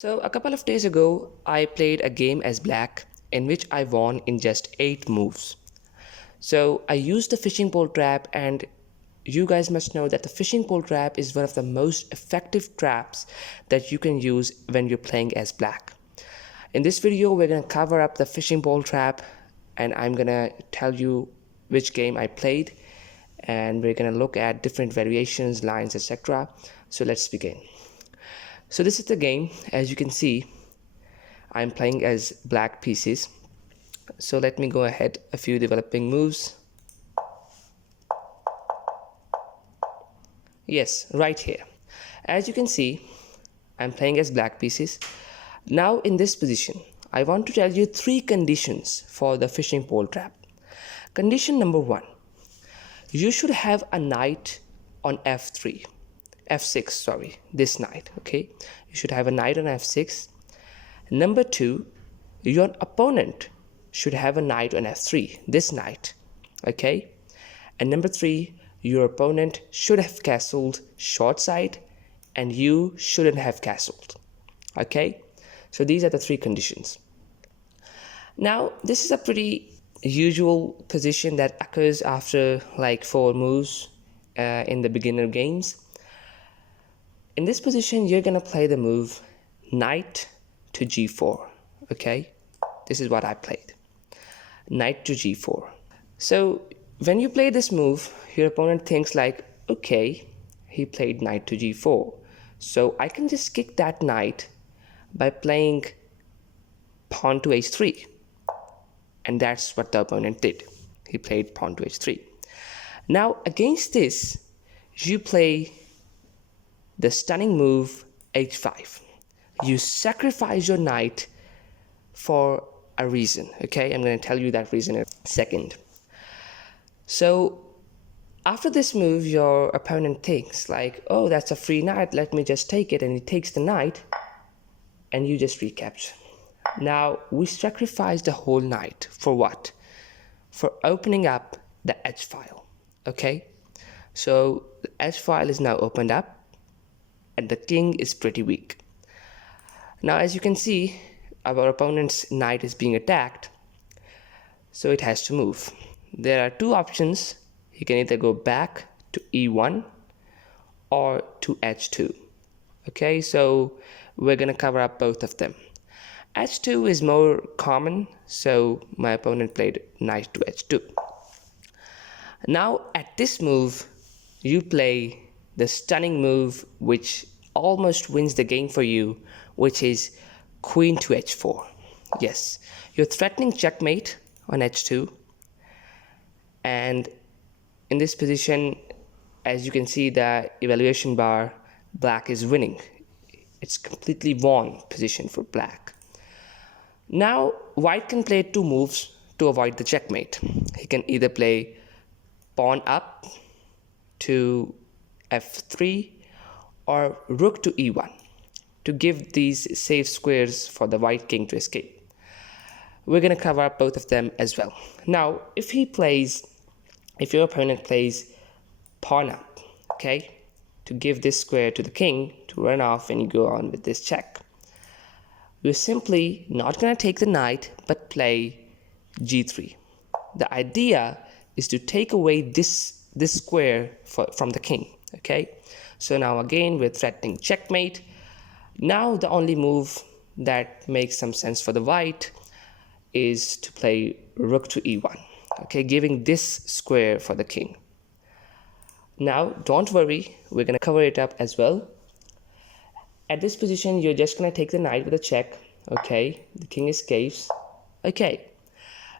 So, a couple of days ago, I played a game as black in which I won in just 8 moves. So, I used the fishing pole trap, and you guys must know that the fishing pole trap is one of the most effective traps that you can use when you're playing as black. In this video, we're going to cover up the fishing pole trap, and I'm going to tell you which game I played, and we're going to look at different variations, lines, etc. So, let's begin. So this is the game. As you can see, I'm playing as black pieces. So let me go ahead, a few developing moves. Yes, right here. As you can see, I'm playing as black pieces. Now in this position, I want to tell you 3 conditions for the fishing pole trap. Condition number 1, you should have a knight on f6, sorry, this knight, okay? You should have a knight on f6. Number 2, your opponent should have a knight on f3, this knight, okay? And number 3, your opponent should have castled short side and you shouldn't have castled, okay? So these are the 3 conditions. Now, this is a pretty usual position that occurs after like 4 moves in the beginner games. In this position, you're gonna play the move knight to g4, okay? This is what I played, knight to g4. So when you play this move, your opponent thinks like, okay, he played knight to g4, so I can just kick that knight by playing pawn to h3. And that's what the opponent did. He played pawn to h3. Now against this, you play the stunning move h5. You sacrifice your knight for a reason, okay? I'm going to tell you that reason in a second. So after this move, your opponent thinks like, oh, that's a free knight, let me just take it. And he takes the knight and you just recapture. Now we sacrifice the whole knight for what? For opening up the h file, okay? So the h file is now opened up and the king is pretty weak. Now as you can see, our opponent's knight is being attacked, so it has to move. There are 2 options. He can either go back to e1 or to h2, okay? So we're gonna cover up both of them. h2 is more common, so my opponent played knight to h2. Now at this move, you play the stunning move which almost wins the game for you, which is queen to h4. Yes, you're threatening checkmate on h2, and in this position, as you can see the evaluation bar, black is winning. It's completely won position for black. Now white can play 2 moves to avoid the checkmate. He can either play pawn up to f3 or rook to e1 to give these safe squares for the white king to escape. We're going to cover up both of them as well. Now if your opponent plays pawn up, okay, to give this square to the king to run off and you go on with this check, we're simply not going to take the knight but play g3. The idea is to take away this square from the king, okay? So now again we're threatening checkmate. Now the only move that makes some sense for the white is to play rook to e1, okay, giving this square for the king. Now don't worry, we're going to cover it up as well. At this position, you're just going to take the knight with a check, okay? The king escapes, okay.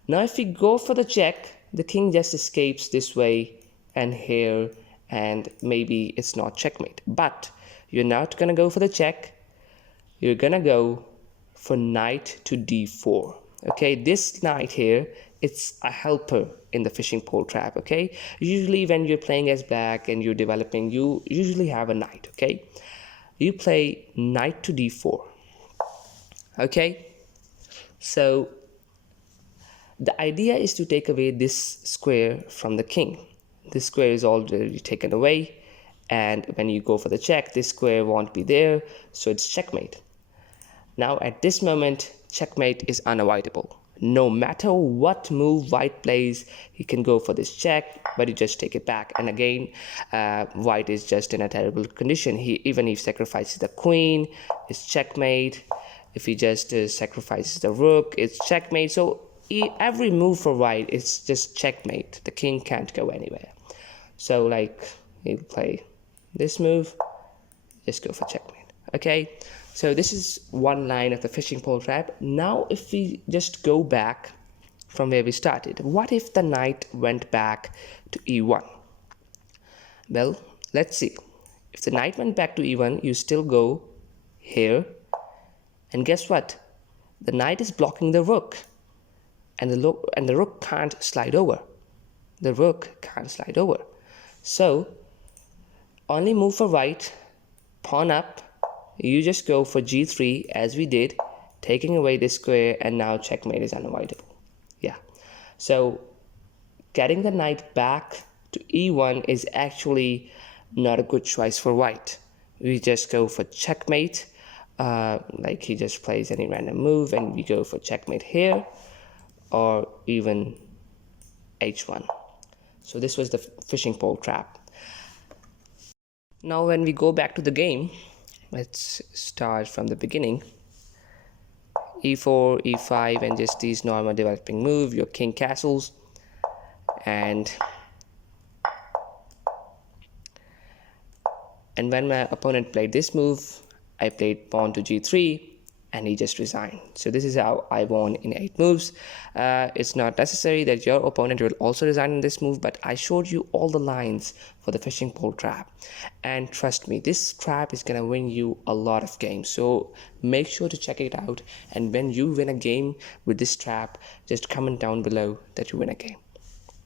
Now if we go for the check, the king just escapes this way and here, and maybe it's not checkmate. But you're not going to go for the check, you're going to go for knight to d4, okay? This knight here, it's a helper in the fishing pole trap, okay? Usually when you're playing as black and you're developing, you usually have a knight, okay? You play knight to d4, okay? So the idea is to take away this square from the king. This square is already taken away, and when you go for the check, this square won't be there, so it's checkmate. Now at this moment, checkmate is unavoidable. No matter what move white plays, he can go for this check, but you just take it back. And again, white is just in a terrible condition. Even if he sacrifices the queen, it's checkmate. If he just sacrifices the rook, it's checkmate. So every move for white is just checkmate. The king can't go anywhere. So like he'll play this move, just go for checkmate. Okay, so this is one line of the fishing pole trap. Now if we just go back from where we started, what if the knight went back to e1? Well, let's see. If the knight went back to e1, you still go here, and guess what? The knight is blocking the rook, and the rook can't slide over. The rook can't slide over. So only move for white, pawn up. You just go for g3 as we did, taking away this square, and now checkmate is unavoidable. Yeah. So getting the knight back to e1 is actually not a good choice for white. We just go for checkmate. Like he just plays any random move, and we go for checkmate here, or even h1. So this was the fishing pole trap. Now when we go back to the game, let's start from the beginning. e4, e5, and just these normal developing move, your king castles. And when my opponent played this move, I played pawn to g3, and he just resigned. So this is how I won in 8 moves. It's not necessary that your opponent will also resign in this move, but I showed you all the lines for the fishing pole trap. And trust me, this trap is gonna win you a lot of games. So make sure to check it out. And when you win a game with this trap, just comment down below that you win a game.